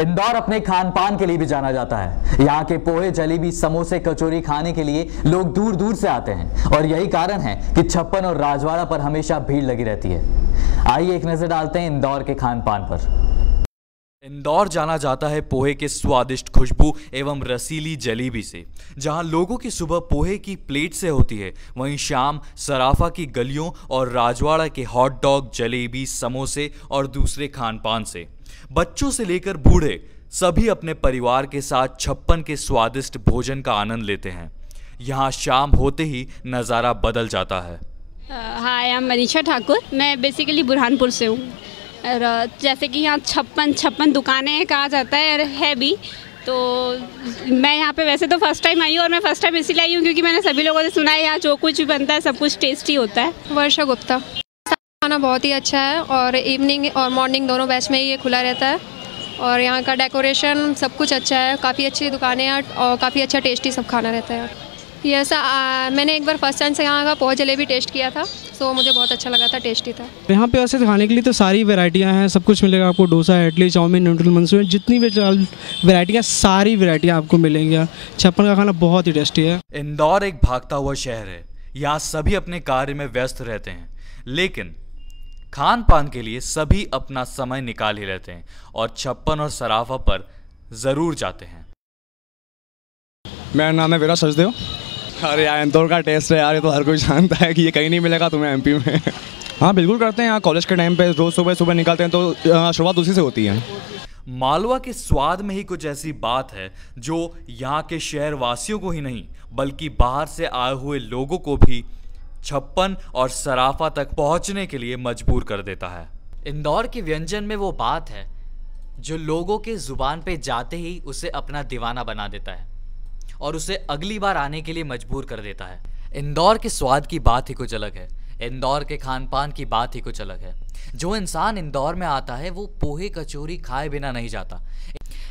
इंदौर अपने खान पान के लिए भी जाना जाता है। यहाँ के पोहे, जलेबी, समोसे, कचौरी खाने के लिए लोग दूर दूर से आते हैं और यही कारण है कि छप्पन और राजवाड़ा पर हमेशा भीड़ लगी रहती है। आइए एक नजर डालते हैं इंदौर के खान पान पर। इंदौर जाना जाता है पोहे के स्वादिष्ट खुशबू एवं रसीली जलेबी से। जहां लोगों की सुबह पोहे की प्लेट से होती है, वहीं शाम सराफा की गलियों और राजवाड़ा के हॉट डॉग, जलेबी, समोसे और दूसरे खान पान से। बच्चों से लेकर बूढ़े सभी अपने परिवार के साथ छप्पन के स्वादिष्ट भोजन का आनंद लेते हैं। यहाँ शाम होते ही नज़ारा बदल जाता है। हाय, आई एम मनीषा ठाकुर। मैं बेसिकली बुरहानपुर से हूँ। और जैसे कि यहाँ छप्पन दुकानें कहा जाता है और है भी, तो मैं यहाँ पे वैसे तो फर्स्ट टाइम आई हूँ। और मैं फर्स्ट टाइम इसलिए आई हूँ क्योंकि मैंने सभी लोगों से सुना है यहाँ जो कुछ भी बनता है सब कुछ टेस्टी होता है। वर्षा गुप्ता। खाना बहुत ही अच्छा है और इवनिंग और मॉर्निंग दोनों बैच में ही ये खुला रहता है। और यहाँ का डेकोरेशन सब कुछ अच्छा है, काफ़ी अच्छी दुकानें हैं और काफ़ी अच्छा टेस्टी सब खाना रहता है। ये ऐसा मैंने एक बार फर्स्ट टाइम से यहाँ का पोहा जलेबी टेस्ट किया था, तो मुझे बहुत अच्छा लगा था, टेस्टी था। यहाँ पे वैसे खाने के लिए तो सारी वैरायटियाँ हैं, सब कुछ मिलेगा आपको। Dosa, idli, chowmein, noodle, Manchurian, जितनी भी वैरायटियाँ, सारी वैरायटियाँ आपको मिलेंगी। छप्पन का खाना बहुत ही टेस्टी है। इंदौर एक भागता हुआ शहर है। यहाँ सभी अपने कार्य में व्यस्त रहते हैं, लेकिन खान पान के लिए सभी अपना समय निकाल ही लेते हैं और छप्पन और सराफा पर ज़रूर जाते हैं। मेरा नाम है वीरा सचदेव। अरे यार, इंदौर का टेस्ट है यार, ये तो हर कोई जानता है कि ये कहीं नहीं मिलेगा तुम्हें एमपी में। हाँ बिल्कुल करते हैं। यहाँ कॉलेज के टाइम पे रोज़ सुबह निकलते हैं, तो शुरुआत उसी से होती है। मालवा के स्वाद में ही कुछ ऐसी बात है जो यहाँ के शहरवासियों को ही नहीं बल्कि बाहर से आए हुए लोगों को भी छप्पन और सराफा तक पहुँचने के लिए मजबूर कर देता है। इंदौर के व्यंजन में वो बात है जो लोगों के जुबान पे जाते ही उसे अपना दीवाना बना देता है और उसे अगली बार आने के लिए मजबूर कर देता है। इंदौर के स्वाद की बात ही कुछ अलग है। इंदौर के खान पान की बात ही कुछ अलग है। जो इंसान इंदौर में आता है वो पोहे कचौरी खाए बिना नहीं जाता।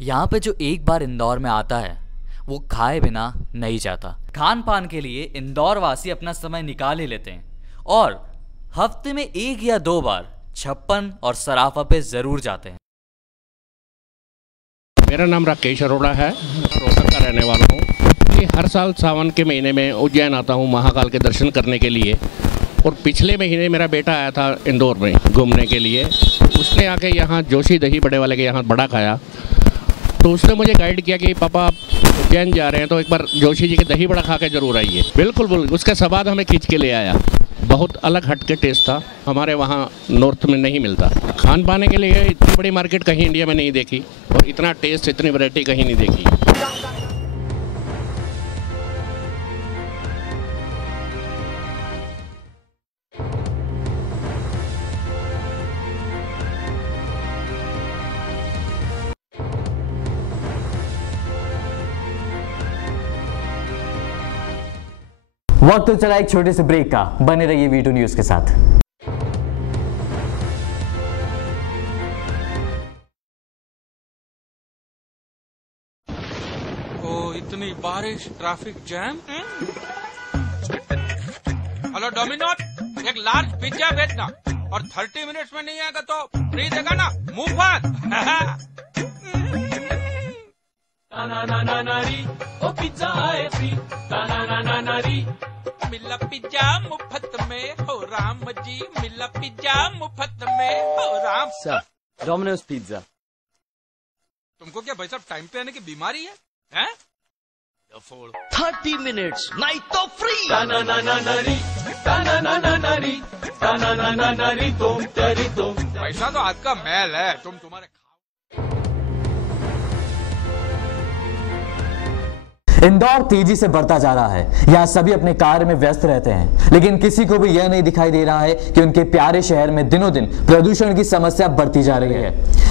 यहाँ पे जो एक बार इंदौर में आता है वो खाए बिना नहीं जाता। खान पान के लिए इंदौर वासी अपना समय निकाल ही लेते हैं और हफ्ते में 1 या 2 बार छप्पन और सराफा पे ज़रूर जाते हैं। मेरा नाम राकेश अरोड़ा है, रोहतक का रहने वाला हूँ। हर साल सावन के महीने में उज्जैन आता हूँ महाकाल के दर्शन करने के लिए। और पिछले महीने मेरा बेटा आया था इंदौर में घूमने के लिए। उसने आके यहाँ जोशी दही बड़े वाले के यहाँ बड़ा खाया, तो उसने मुझे गाइड किया कि पापा आप उज्जैन जा रहे हैं तो एक बार जोशी जी के दही बड़ा खा के जरूर आइए। बिल्कुल उसका स्वाद हमें खींच के ले आया। बहुत अलग हटके टेस्ट था, हमारे वहाँ नॉर्थ में नहीं मिलता। खान पाने के लिए इतनी बड़ी मार्केट कहीं इंडिया में नहीं देखी और इतना टेस्ट, इतनी वैरायटी कहीं नहीं देखी। वक्त तो चला एक छोटे से ब्रेक का। बने रहिए V2 न्यूज के साथ। ओ इतनी बारिश, ट्रैफिक जैम। हेलो डोमिनोज, एक लार्ज पिज्जा भेजना और 30 मिनट्स में नहीं आएगा तो फ्री देगा ना, मुंह फाड़। ओ पिज्जा आए फ्री, मिला पिज्जा मुफ्त में हो राम जी, मिला पिज्जा मुफ्त में हो राम। Sir, Domino's pizza. तुमको क्या भाई साहब टाइम पे आने की बीमारी है? हैं? 30 मिनट्स नहीं तो फ्री। पैसा तो आज का मैल है, तुम्हारे। इंदौर तेजी से बढ़ता जा रहा है। यहाँ सभी अपने कार्य में व्यस्त रहते हैं, लेकिन किसी को भी यह नहीं दिखाई दे रहा है कि उनके प्यारे शहर में दिनों दिन प्रदूषण की समस्या बढ़ती जा रही है।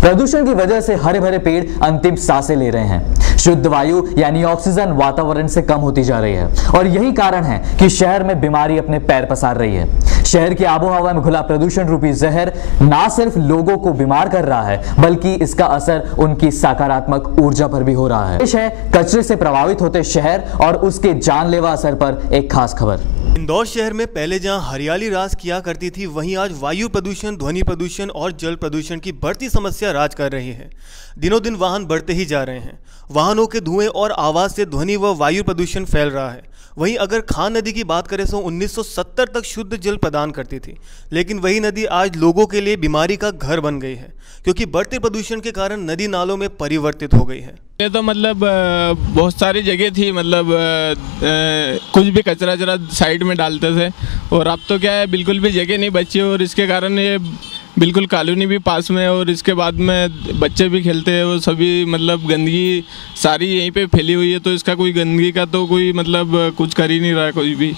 प्रदूषण की वजह से हरे भरे पेड़ अंतिम सांसें ले रहे हैं। शुद्ध वायु यानी ऑक्सीजन वातावरण से कम होती जा रही है और यही कारण है कि शहर में बीमारी अपने पैर पसार रही है। शहर की आबोहवा में घुला प्रदूषण रूपी जहर ना सिर्फ लोगों को बीमार कर रहा है बल्कि इसका असर उनकी सकारात्मक ऊर्जा पर भी हो रहा है। पेश है कचरे से प्रभावित होते शहर और उसके जानलेवा असर पर एक खास खबर। इंदौर शहर में पहले जहां हरियाली राज किया करती थी, वहीं आज वायु प्रदूषण, ध्वनि प्रदूषण और जल प्रदूषण की बढ़ती समस्या राज कर रही है। दिनों दिन वाहन बढ़ते ही जा रहे हैं। वाहनों के धुएं और आवाज़ से ध्वनि व वायु प्रदूषण फैल रहा है। वहीं अगर खान नदी की बात करें तो 1970 तक शुद्ध जल प्रदान करती थी, लेकिन वही नदी आज लोगों के लिए बीमारी का घर बन गई है, क्योंकि बढ़ते प्रदूषण के कारण नदी नालों में परिवर्तित हो गई है। ये तो मतलब बहुत सारी जगह थी, मतलब कुछ भी कचरा जरा साइड में डालते थे, और अब तो क्या है बिल्कुल भी जगह नहीं बची, और इसके कारण ये बिल्कुल कॉलोनी भी पास में है, और इसके बाद में बच्चे भी खेलते हैं, वो सभी मतलब गंदगी सारी यहीं पे फैली हुई है। तो इसका कोई गंदगी का तो कोई मतलब कुछ कर ही नहीं रहा है कोई भी,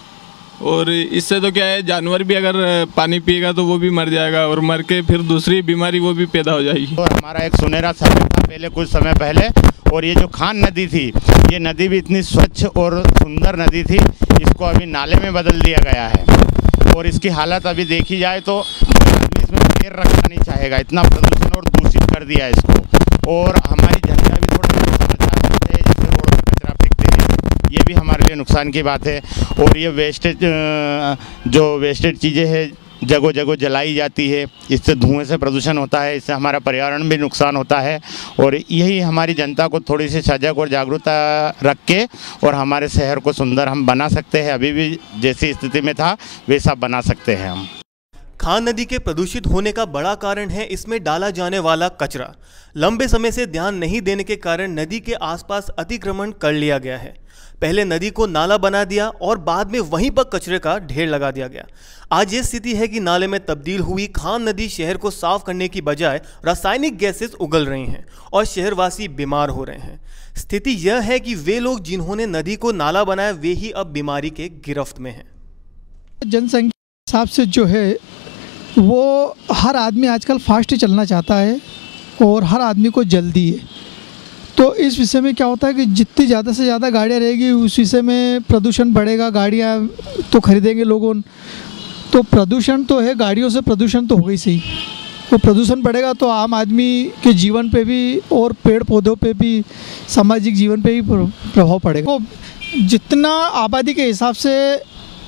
और इससे तो क्या है जानवर भी अगर पानी पिएगा तो वो भी मर जाएगा, और मर के फिर दूसरी बीमारी वो भी पैदा हो जाएगी। और हमारा एक सुनहरा समय था पहले, कुछ समय पहले, और ये जो खान नदी थी, ये नदी भी इतनी स्वच्छ और सुंदर नदी थी, इसको अभी नाले में बदल दिया गया है, और इसकी हालत अभी देखी जाए तो आदमी इसमें पैर रखना नहीं चाहेगा, इतना प्रदूषण और दूषित कर दिया है इसको। और हमारी जनता भी थोड़ा समझदार है, जैसे रोड पर कचरा फेंकते हैं, ये भी हमारे लिए नुकसान की बात है। और ये वेस्टेज चीज़ें हैं जगह जगह जलाई जाती है, इससे धुएं से प्रदूषण होता है, इससे हमारा पर्यावरण भी नुकसान होता है। और यही हमारी जनता को थोड़ी सी सजग और जागरूकता रख के और हमारे शहर को सुंदर हम बना सकते हैं। अभी भी जैसी स्थिति में था वैसा बना सकते हैं हम। खान नदी के प्रदूषित होने का बड़ा कारण है इसमें डाला जाने वाला कचरा। लंबे समय से ध्यान नहीं देने के कारण नदी के आसपास अतिक्रमण कर लिया गया है। पहले नदी को नाला बना दिया और बाद में वहीं पर कचरे का ढेर लगा दिया गया। आज ये स्थिति है कि नाले में तब्दील हुई खान नदी शहर को साफ करने की बजाय रासायनिक गैसेस उगल रही हैं और शहरवासी बीमार हो रहे हैं। स्थिति यह है कि वे लोग जिन्होंने नदी को नाला बनाया वे ही अब बीमारी के गिरफ्त में हैं। जनसंख्या के हिसाब से जो है वो हर आदमी आजकल फास्ट चलना चाहता है और हर आदमी को जल्दी है। तो इस विषय में क्या होता है कि जितनी ज़्यादा से ज़्यादा गाड़ियाँ रहेगी उस विषय में प्रदूषण बढ़ेगा। गाड़ियाँ तो खरीदेंगे लोगों, तो प्रदूषण तो है, गाड़ियों से प्रदूषण तो हो गई सही। तो प्रदूषण बढ़ेगा तो आम आदमी के जीवन पे भी और पेड़ पौधों पे भी, सामाजिक जीवन पे भी प्रभाव पड़ेगा। तो जितना आबादी के हिसाब से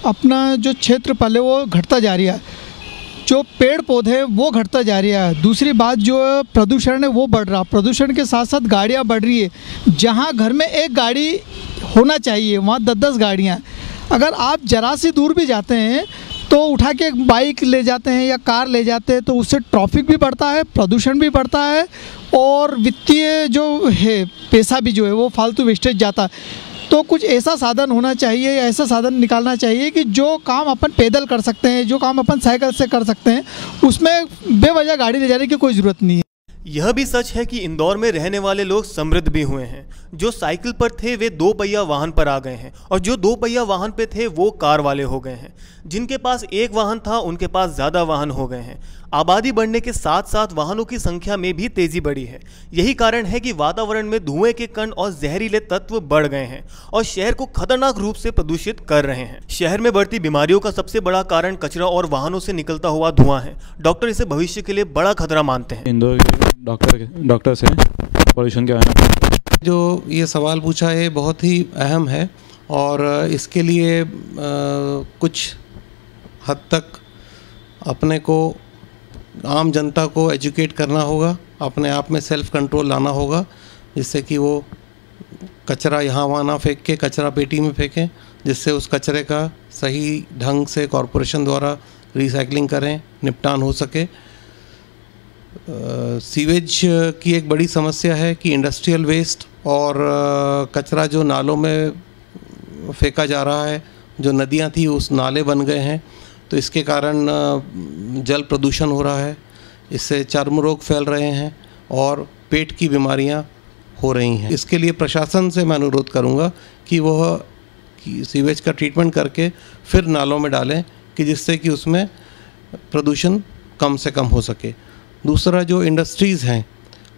अपना जो क्षेत्रफल है वो घटता जा रहा है, जो पेड़ पौधे वो घटता जा रहा है। दूसरी बात जो प्रदूषण है वो बढ़ रहा, प्रदूषण के साथ साथ गाड़ियाँ बढ़ रही है। जहाँ घर में एक गाड़ी होना चाहिए वहाँ 10-10 गाड़ियाँ। अगर आप जरा सी दूर भी जाते हैं तो उठा के बाइक ले जाते हैं या कार ले जाते हैं, तो उससे ट्रैफिक भी बढ़ता है, प्रदूषण भी बढ़ता है, और वित्तीय जो है पैसा भी जो है वो फालतू वेस्टेज जाता है। तो कुछ ऐसा साधन होना चाहिए या ऐसा साधन निकालना चाहिए कि जो काम अपन पैदल कर सकते हैं, जो काम अपन साइकिल से कर सकते हैं, उसमें बेवजह गाड़ी ले जाने की कोई ज़रूरत नहीं है। यह भी सच है कि इंदौर में रहने वाले लोग समृद्ध भी हुए हैं। जो साइकिल पर थे वे 2 पहिया वाहन पर आ गए हैं, और जो 2 पहिया वाहन पे थे वो कार वाले हो गए हैं। जिनके पास एक वाहन था उनके पास ज़्यादा वाहन हो गए हैं। आबादी बढ़ने के साथ साथ वाहनों की संख्या में भी तेजी बढ़ी है। यही कारण है कि वातावरण में धुएं के कण और जहरीले तत्व बढ़ गए हैं और शहर को खतरनाक रूप से प्रदूषित कर रहे हैं। शहर में बढ़ती बीमारियों का सबसे बड़ा कारण कचरा और वाहनों से निकलता हुआ धुआं है। डॉक्टर इसे भविष्य के लिए बड़ा खतरा मानते हैं। इंदौर के डॉक्टर से पॉल्यूशन के बारे में जो ये सवाल पूछा है बहुत ही अहम है, और इसके लिए कुछ हद तक अपने को, आम जनता को एजुकेट करना होगा, अपने आप में सेल्फ कंट्रोल लाना होगा, जिससे कि वो कचरा यहाँ वहाँ ना फेंक के कचरा पेटी में फेंकें, जिससे उस कचरे का सही ढंग से कॉरपोरेशन द्वारा रिसाइकलिंग करें, निपटान हो सके। सीवेज की एक बड़ी समस्या है कि इंडस्ट्रियल वेस्ट और कचरा जो नालों में फेंका जा रहा है, जो नदियाँ थी उस नाले बन गए हैं, तो इसके कारण जल प्रदूषण हो रहा है, इससे चर्म रोग फैल रहे हैं और पेट की बीमारियां हो रही हैं। इसके लिए प्रशासन से मैं अनुरोध करूंगा कि वह सीवेज का ट्रीटमेंट करके फिर नालों में डालें, कि जिससे कि उसमें प्रदूषण कम से कम हो सके। दूसरा, जो इंडस्ट्रीज़ हैं,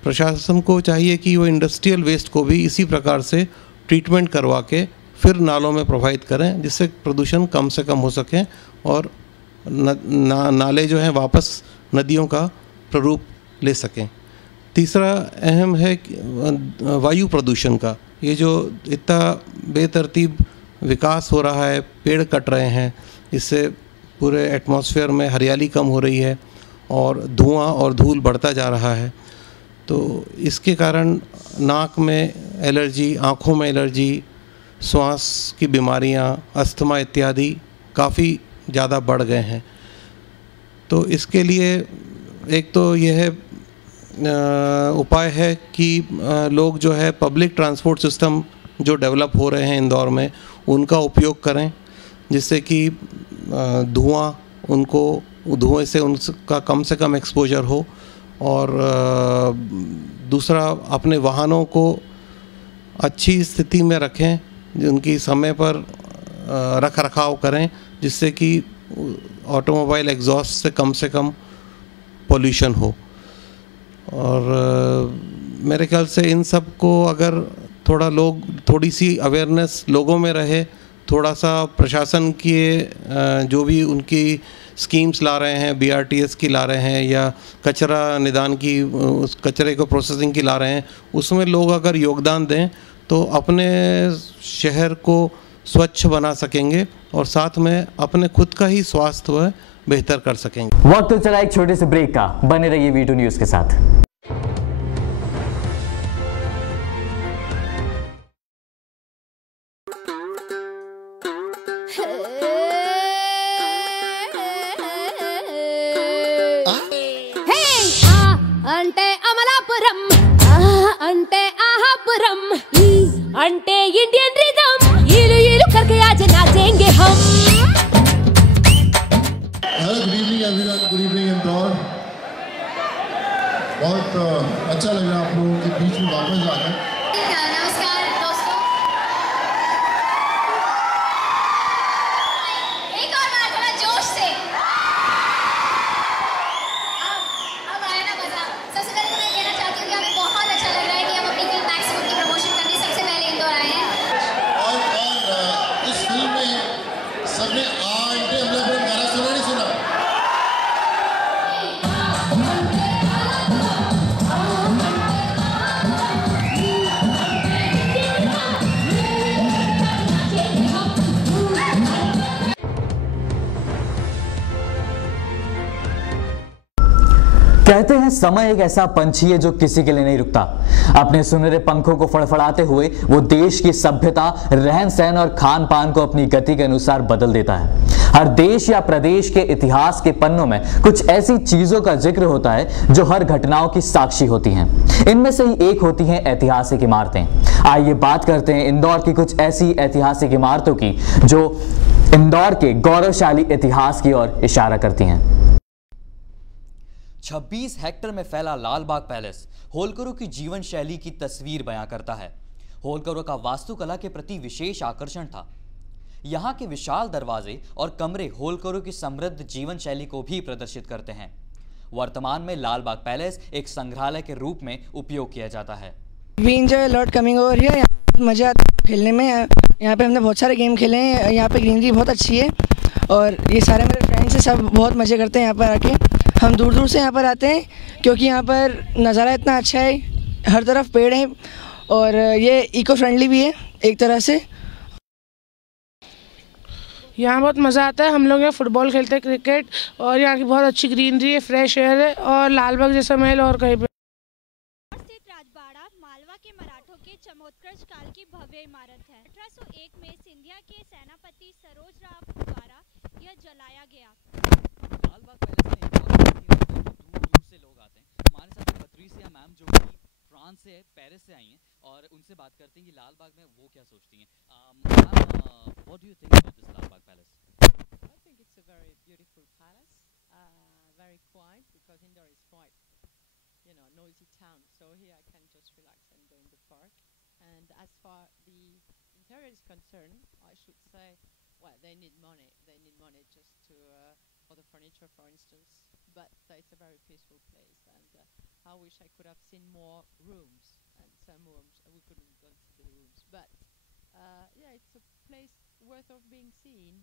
प्रशासन को चाहिए कि वो इंडस्ट्रियल वेस्ट को भी इसी प्रकार से ट्रीटमेंट करवा के फिर नालों में प्रोवाइड करें, जिससे प्रदूषण कम से कम हो सके और नाले जो हैं वापस नदियों का प्ररूप ले सकें। तीसरा अहम है वायु प्रदूषण का। ये जो इतना बेतरतीब विकास हो रहा है, पेड़ कट रहे हैं, इससे पूरे एटमॉस्फेयर में हरियाली कम हो रही है और धुआं और धूल बढ़ता जा रहा है। तो इसके कारण नाक में एलर्जी, आँखों में एलर्जी, श्वास की बीमारियाँ, अस्थमा इत्यादि काफ़ी ज़्यादा बढ़ गए हैं। तो इसके लिए एक तो यह उपाय है कि लोग जो है पब्लिक ट्रांसपोर्ट सिस्टम जो डेवलप हो रहे हैं इंदौर में उनका उपयोग करें, जिससे कि धुएं से उनका कम से कम एक्सपोजर हो। और दूसरा, अपने वाहनों को अच्छी स्थिति में रखें, उनकी समय पर रख रखाव करें, जिससे कि ऑटोमोबाइल एग्जॉस्ट से कम पोल्यूशन हो। और मेरे ख्याल से इन सब को अगर थोड़ी सी अवेयरनेस लोगों में रहे, थोड़ा सा प्रशासन के जो भी उनकी स्कीम्स ला रहे हैं, BRTS की ला रहे हैं या कचरा निदान की, उस कचरे को प्रोसेसिंग की ला रहे हैं, उसमें लोग अगर योगदान दें तो अपने शहर को स्वच्छ बना सकेंगे और साथ में अपने खुद का ही स्वास्थ्य बेहतर कर सकेंगे। वक्त तो चला एक छोटे से ब्रेक का, बने रहिए V2 न्यूज़ के साथ। అంటే అమలాపురం, అంటే आहापुरम, అంటే इंडियन रिदम, इलू इलू करके आज नाचेंगे हम। Hello, good evening everyone, good evening Indore. बहुत अच्छा लग रहा है आप लोगों के बीच में वापस आकर। नमस्कार दोस्तों, एक और बार थोड़ा जोश से। अब आया ना मजा। सबसे पहले तो मैं कहना चाहती हूँ कि हमें बहुत अच्छा लग रहा है कि हम अपनी फिल्म मैक्सिमम की प्रमोशन करने सबसे पहले इंदौर आए हैं। और इस फिल्म में सबने आंटे अमलापुरम गाना सुना नहीं सुना? कहते हैं समय एक ऐसा पंछी है जो किसी के लिए नहीं रुकता। अपने सुनहरे पंखों को फड़फड़ाते हुए वो देश की सभ्यता, रहन सहन और खान पान को अपनी गति के अनुसार बदल देता है। हर देश या प्रदेश के इतिहास के पन्नों में कुछ ऐसी चीजों का जिक्र होता है जो हर घटनाओं की साक्षी होती हैं। इनमें से ही एक होती हैं ऐतिहासिक इमारतें। आइए बात करते हैं इंदौर की कुछ ऐसी ऐतिहासिक इमारतों की जो इंदौर के गौरवशाली इतिहास की ओर इशारा करती हैं। 26 हेक्टेयर में फैला लालबाग पैलेस होलकरों की जीवन शैली की तस्वीर बयां करता है। होलकरों का वास्तुकला के प्रति विशेष आकर्षण था। यहाँ के विशाल दरवाजे और कमरे होलकरों की समृद्ध जीवन शैली को भी प्रदर्शित करते हैं। वर्तमान में लालबाग पैलेस एक संग्रहालय के रूप में उपयोग किया जाता है। We enjoy a lot coming over here। मजा आता है खेलने में। यहाँ पे हमने बहुत सारे गेम खेले हैं। यहाँ पे ग्रीनरी बहुत अच्छी है और ये सारे मेरे फ्रेंड्स हैं, सब बहुत मज़े करते हैं यहाँ पर आके। हम दूर दूर से यहाँ पर आते हैं क्योंकि यहाँ पर नज़ारा इतना अच्छा है, हर तरफ पेड़ हैं और ये इको फ्रेंडली भी है एक तरह से। यहाँ बहुत मज़ा आता है। हम लोग यहाँ फुटबॉल खेलते हैं, क्रिकेट, और यहाँ की बहुत अच्छी ग्रीनरी है, फ्रेश एयर है और लालबाग जैसा महल और कहीं पर। राजबाड़ा मालवा के मराठों के चमोत्कर्ष काल की भव्य इमारत है। 1801 में सिंधिया के सेनापति सरोज राव द्वारा यह जलाया गया। लालबाग पैलेस में दूर से लोग आते हैं। हमारे साथ पत्रिसिया मैम जो कि फ्रांस से, पेरिस से आई हैं और उनसे बात करते हैं कि लालबाग में वो क्या सोचती हैं। What do you think about this Lalbagh Palace? I think it's a very beautiful palace, very quiet because Indore is quite, noisy town. So here I can just relax and go in the park. And as far the interior is concerned, I should say, well, they need money. They need money just to for the furniture, for instance. But it's a very peaceful place, and I wish I could have seen more rooms. And some rooms we couldn't go to the rooms, but it's a place worth of being seen.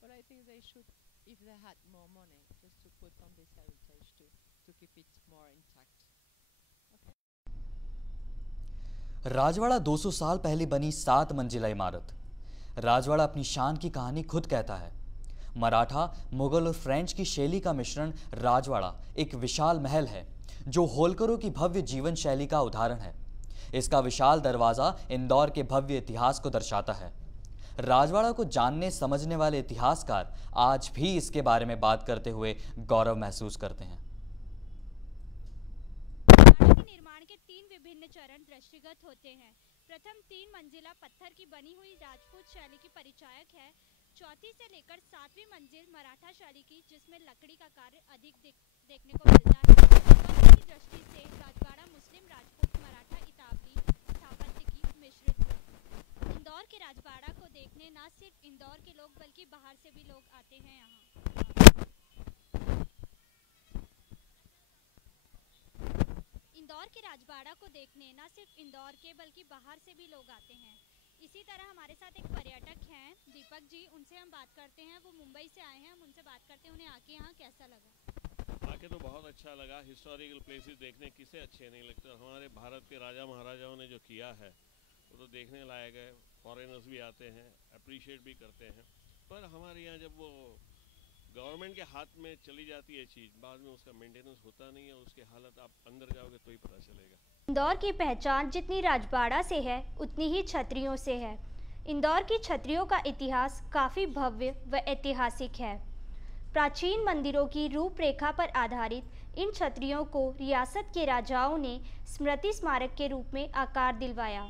But I think they should, if they had more money, just to put on this heritage to keep it more intact. Rajwada 200 साल पहले बनी 7 मंजिला इमारत। राजवाड़ा अपनी शान की कहानी खुद कहता है। मराठा, मुगल और फ्रेंच की शैली का मिश्रण राजवाड़ा एक विशाल महल है जो होलकरों की भव्य जीवन शैली का उदाहरण है। इसका विशाल दरवाज़ा इंदौर के भव्य इतिहास को दर्शाता है। राजवाड़ा को जानने समझने वाले इतिहासकार आज भी इसके बारे में बात करते हुए गौरव महसूस करते हैं। निर्माण के 3 विभिन्न चरण दृष्टिगत होते हैं। प्रथम 3 मंजिला पत्थर की बनी हुई राजपूत शैली की परिचायक है। चौथी से लेकर 7वीं मंजिल मराठा शैली की, जिसमें लकड़ी का कार्य अधिक देखने को मिलता है। वास्तु की दृष्टि से राजवाड़ा मुस्लिम, राजपूत, मराठा, इतावली स्थापत्य की मिश्रित है। इंदौर के राजवाड़ा को देखने न सिर्फ इंदौर के लोग बल्कि बाहर से भी लोग आते हैं यहाँ। इंदौर के राजवाड़ा को देखने न सिर्फ इंदौर के बल्कि बाहर से भी लोग आते हैं। इसी तरह हमारे साथ एक पर्यटक हैं दीपक जी, उनसे हम बात करते हैं। वो मुंबई से आए हैं, हम उनसे बात करते हैं उन्हें आके यहाँ कैसा लगा। आके तो बहुत अच्छा लगा। हिस्टोरिकल प्लेसेस देखने किसे अच्छे नहीं लगते। हमारे भारत के राजा महाराजाओं ने जो किया है वो तो देखने लायक है। फॉरेनर्स भी आते हैं, अप्रिशिएट भी करते हैं। पर हमारे यहाँ जब वो गवर्नमेंट के हाथ में चली जाती है चीज़, बाद में उसका मेंटेनेंस होता नहीं है। उसकी हालत आप अंदर जाओगे तो ही पता चलेगा। इंदौर की पहचान जितनी राजवाड़ा से है उतनी ही छतरियों से है। इंदौर की छतरियों का इतिहास काफ़ी भव्य व ऐतिहासिक है। प्राचीन मंदिरों की रूपरेखा पर आधारित इन छतरियों को रियासत के राजाओं ने स्मृति स्मारक के रूप में आकार दिलवाया,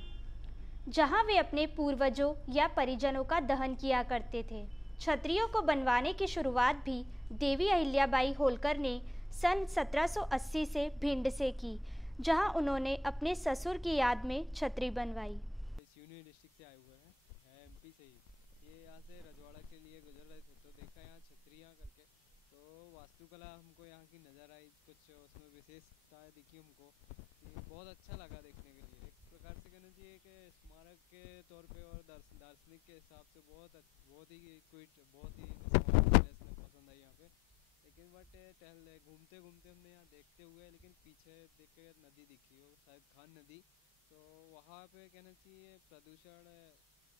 जहां वे अपने पूर्वजों या परिजनों का दहन किया करते थे। छतरियों को बनवाने की शुरुआत भी देवी अहिल्याबाई होलकर ने सन 1780 से भिंड से की, जहां उन्होंने अपने ससुर की याद में छतरी बनवाई। यूनियन डिस्ट्रिक्ट से आए हुए हैं, एमपी से ही। ये यहाँ से रजवाड़ा के लिए गुजर रहे थे तो देखा यहाँ छतरियाँ करके, तो वास्तुकला हमको यहाँ की नज़र आई, कुछ उसमें विशेषताएँ दिखी हमको। बहुत अच्छा लगा देखने के लिए। एक प्रकार से कहना चाहिए कि स्मारक के तौर पे और दार्शनिक के हिसाब से बहुत ही पसंद आई यहाँ पे। लेकिन बट घूमते घूमते हमने यहाँ देखते हुए, लेकिन पीछे देख के नदी दिखी, वो शायद खान नदी, तो वहाँ पे कहना चाहिए प्रदूषण,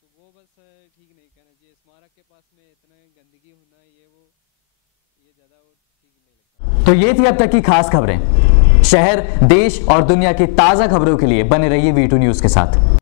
तो वो बस ठीक नहीं कहना चाहिए। स्मारक के पास में इतना गंदगी होना ये ज़्यादा वो ठीक नहीं लगता। तो ये थी अब तक की खास खबरें। शहर, देश और दुनिया की ताज़ा खबरों के लिए बने रहिए V2 न्यूज़ के साथ।